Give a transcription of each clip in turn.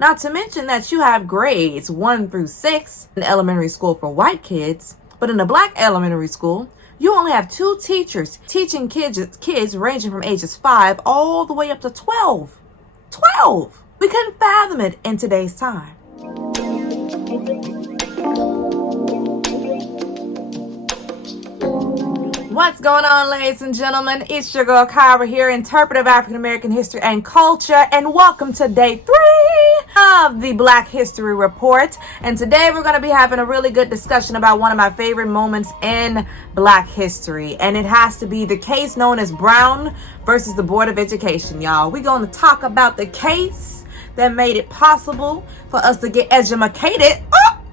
Not to mention that you have grades 1 through 6 in elementary school for white kids, but in a black elementary school, you only have 2 teachers teaching kids ranging from ages 5 all the way up to 12. 12! We couldn't fathom it in today's time. What's going on, ladies and gentlemen? It's your girl Kyra here, interpreter of African American history and culture, and welcome to day 3 of the Black History Report. And today we're going to be having a really good discussion about one of my favorite moments in Black history, and it has to be the case known as Brown versus the Board of Education, y'all. We're going to talk about the case that made it possible for us to get educated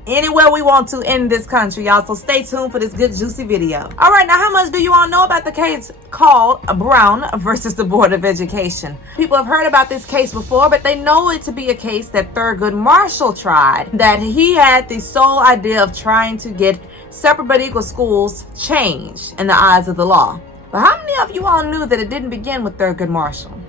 anywhere we want to in this country, y'all. So stay tuned for this good juicy video. All right, now how much do you all know about the case called Brown versus the Board of Education? People have heard about this case before, but they know it to be a case that Thurgood Marshall tried, that he had the sole idea of trying to get separate but equal schools changed in the eyes of the law. But how many of you all knew that it didn't begin with Thurgood Marshall?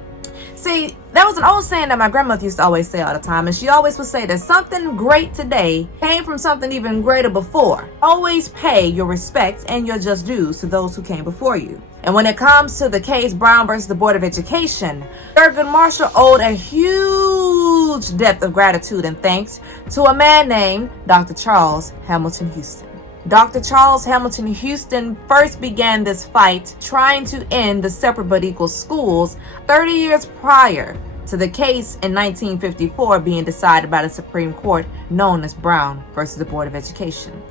See, that was an old saying that my grandmother used to always say all the time, and she always would say that something great today came from something even greater before. Always pay your respects and your just dues to those who came before you. And when it comes to the case Brown versus the Board of Education, Thurgood Marshall owed a huge debt of gratitude and thanks to a man named Dr. Charles Hamilton Houston. Dr. Charles Hamilton Houston first began this fight trying to end the separate but equal schools 30 years prior to the case in 1954 being decided by the Supreme Court known as Brown versus the Board of Education.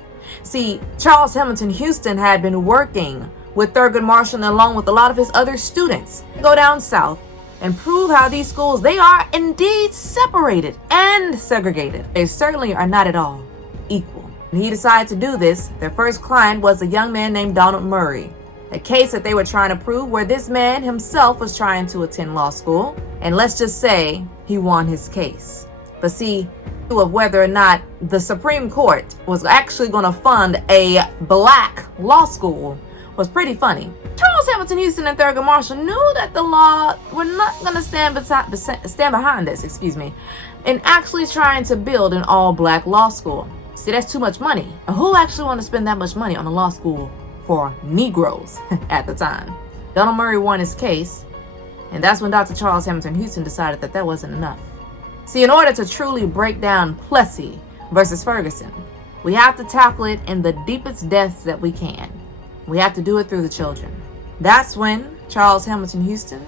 See, Charles Hamilton Houston had been working with Thurgood Marshall and along with a lot of his other students to go down south and prove how these schools, they are indeed separated and segregated. They certainly are not at all equal. When he decided to do this, their first client was a young man named Donald Murray, a case that they were trying to prove where this man himself was trying to attend law school, and let's just say he won his case. But see, of whether or not the Supreme Court was actually going to fund a black law school was pretty funny. Charles Hamilton Houston and Thurgood Marshall knew that the law were not going to stand behind this, in actually trying to build an all-black law school. See, that's too much money. And who actually wanted to spend that much money on a law school for Negroes at the time? Donald Murray won his case, and that's when Dr. Charles Hamilton Houston decided that that wasn't enough. See, in order to truly break down Plessy versus Ferguson, we have to tackle it in the deepest depths that we can. We have to do it through the children. That's when Charles Hamilton Houston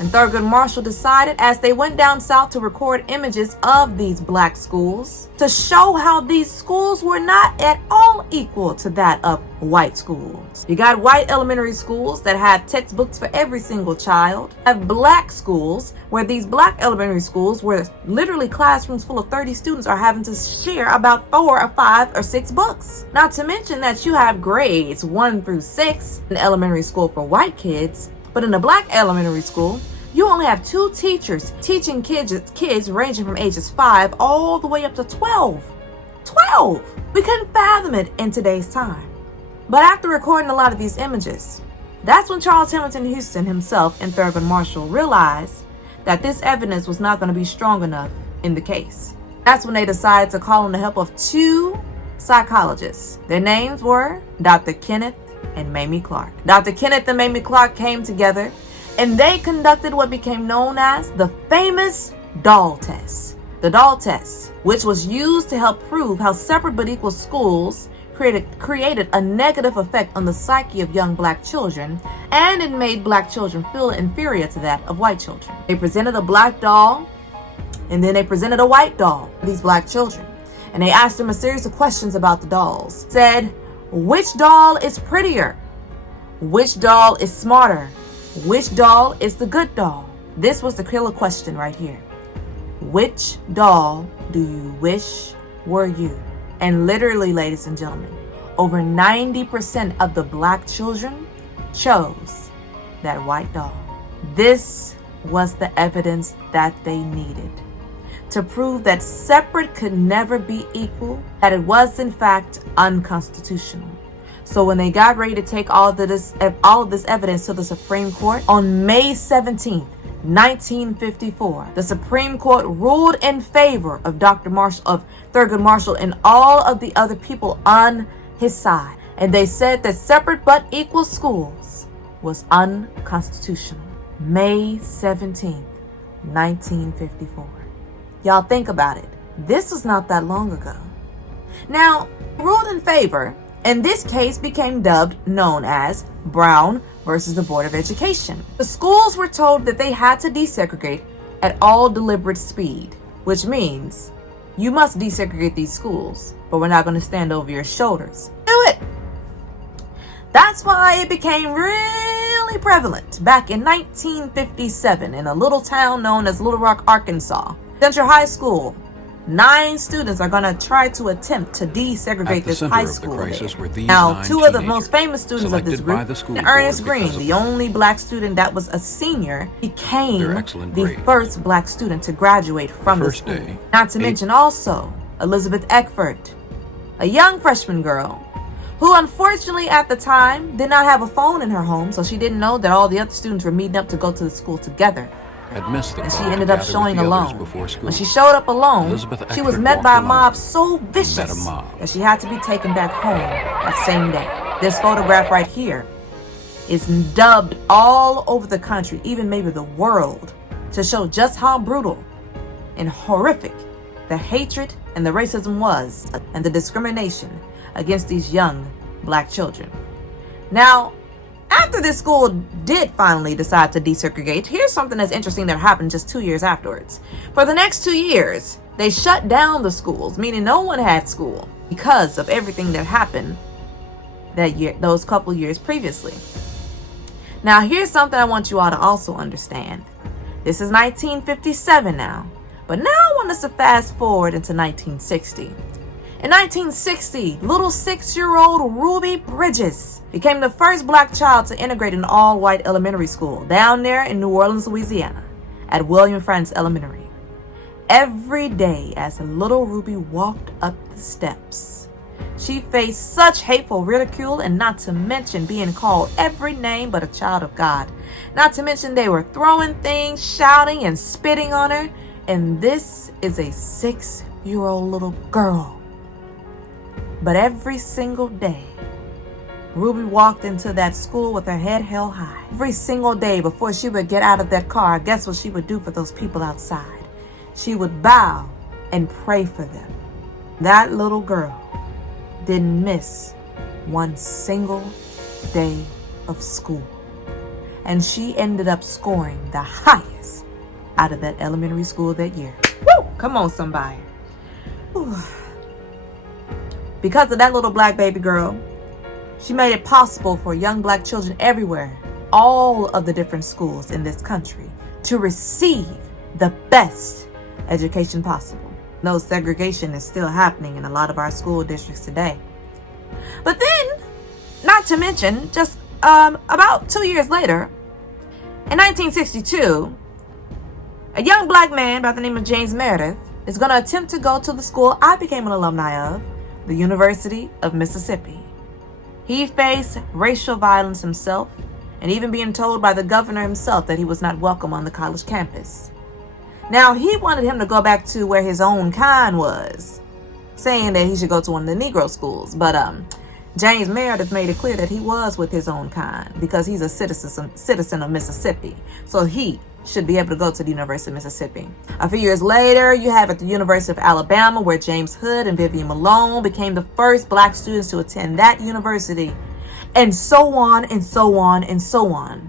and Thurgood Marshall decided, as they went down south to record images of these black schools, to show how these schools were not at all equal to that of white schools. You got white elementary schools that have textbooks for every single child. You have black schools where these black elementary schools, where literally classrooms full of 30 students are having to share about 4 or 5 or 6 books. Not to mention that you have grades 1 through 6 in elementary school for white kids, but in a black elementary school, you only have 2 teachers teaching kids ranging from ages 5 all the way up to 12. 12! We couldn't fathom it in today's time. But after recording a lot of these images, that's when Charles Hamilton Houston himself and Thurgood Marshall realized that this evidence was not going to be strong enough in the case. That's when they decided to call on the help of 2 psychologists. Their names were Dr. Kenneth and Mamie Clark. Dr. Kenneth and Mamie Clark came together and they conducted what became known as the famous doll test. The doll test, which was used to help prove how separate but equal schools created a negative effect on the psyche of young black children, and it made black children feel inferior to that of white children. They presented a black doll, and then they presented a white doll for these black children. And they asked them a series of questions about the dolls. Said, which doll is prettier? Which doll is smarter? Which doll is the good doll? This was the killer question right here. Which doll do you wish were you? And literally, ladies and gentlemen, over 90% of the black children chose that white doll. This was the evidence that they needed to prove that separate could never be equal, that it was in fact unconstitutional. So when they got ready to take all of this evidence to the Supreme Court on May 17th, 1954, the Supreme Court ruled in favor of Thurgood Marshall and all of the other people on his side. And they said that separate but equal schools was unconstitutional. May 17th, 1954. Y'all think about it. This was not that long ago. Now, ruled in favor, and this case became known as Brown versus the Board of Education. The schools were told that they had to desegregate at all deliberate speed, which means you must desegregate these schools, but we're not going to stand over your shoulders. Do it! That's why it became really prevalent back in 1957 in a little town known as Little Rock, Arkansas. Central High School. 9 students are going to try to attempt to desegregate this high school. Now, 2 of the most famous students of this group, Ernest Green, the only black student that was a senior, became the first black student to graduate from the school. Not to mention also Elizabeth Eckford, a young freshman girl who unfortunately at the time did not have a phone in her home, so she didn't know that all the other students were meeting up to go to the school together. And she ended up showing alone. When she showed up alone, she was met by a mob so vicious that she had to be taken back home that same day. This photograph right here is dubbed all over the country, even maybe the world, to show just how brutal and horrific the hatred and the racism was and the discrimination against these young black children. Now, after this school did finally decide to desegregate, here's something that's interesting that happened just 2 years afterwards. For the next 2 years, they shut down the schools, meaning no one had school because of everything that happened that year, those couple years previously. Now, here's something I want you all to also understand. This is 1957 now, but now I want us to fast forward into 1960. In 1960, little 6-year-old Ruby Bridges became the first black child to integrate an all-white elementary school down there in New Orleans, Louisiana, at William Frantz Elementary. Every day as little Ruby walked up the steps, she faced such hateful ridicule, and not to mention being called every name but a child of God. Not to mention they were throwing things, shouting, and spitting on her. And this is a 6-year-old little girl. But every single day, Ruby walked into that school with her head held high. Every single day before she would get out of that car, guess what she would do for those people outside? She would bow and pray for them. That little girl didn't miss one single day of school. And she ended up scoring the highest out of that elementary school that year. Woo! Come on, somebody. Whew. Because of that little black baby girl, she made it possible for young black children everywhere, all of the different schools in this country, to receive the best education possible. No, segregation is still happening in a lot of our school districts today. But then, not to mention, just about 2 years later, in 1962, a young black man by the name of James Meredith is going to attempt to go to the school I became an alumni of, the University of Mississippi. He faced racial violence himself, and even being told by the governor himself that he was not welcome on the college campus. Now, he wanted him to go back to where his own kind was, saying that he should go to one of the Negro schools. But James Meredith made it clear that he was with his own kind because he's a citizen of Mississippi. So he should be able to go to the University of Mississippi. A few years later, you have at the University of Alabama, where James Hood and Vivian Malone became the first black students to attend that university, and so on and so on and so on.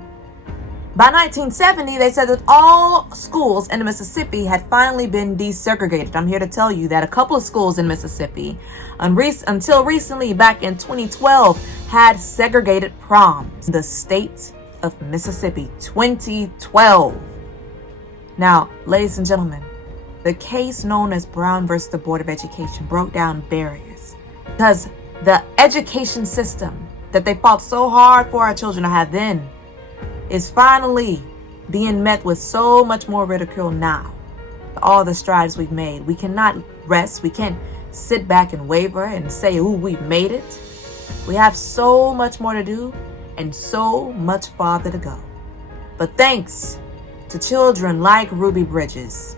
By 1970, they said that all schools in Mississippi had finally been desegregated. I'm here to tell you that a couple of schools in Mississippi, until recently, back in 2012, had segregated proms. The state of Mississippi, 2012. Now, ladies and gentlemen, the case known as Brown versus the Board of Education broke down barriers because the education system that they fought so hard for our children to have then is finally being met with so much more ridicule now. All the strides we've made, we cannot rest. We can't sit back and waver and say, ooh, we've made it. We have so much more to do and so much farther to go. But thanks to children like Ruby Bridges,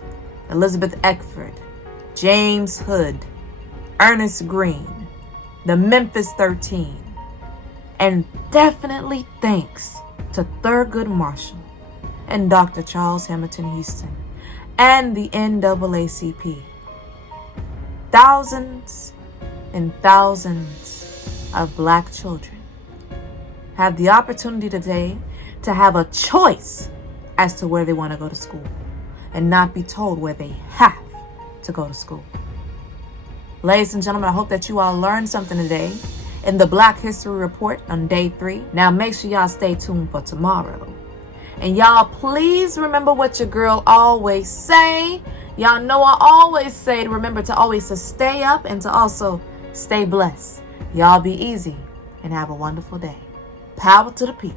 Elizabeth Eckford, James Hood, Ernest Green, the Memphis 13, and definitely thanks to Thurgood Marshall and Dr. Charles Hamilton Houston and the NAACP. Thousands and thousands of Black children have the opportunity today to have a choice as to where they want to go to school and not be told where they have to go to school. Ladies and gentlemen, I hope that you all learned something today in the Black History Report on day 3. Now make sure y'all stay tuned for tomorrow. And y'all please remember what your girl always say. Y'all know I always say to remember to always to stay up and to also stay blessed. Y'all be easy and have a wonderful day. Power to the people.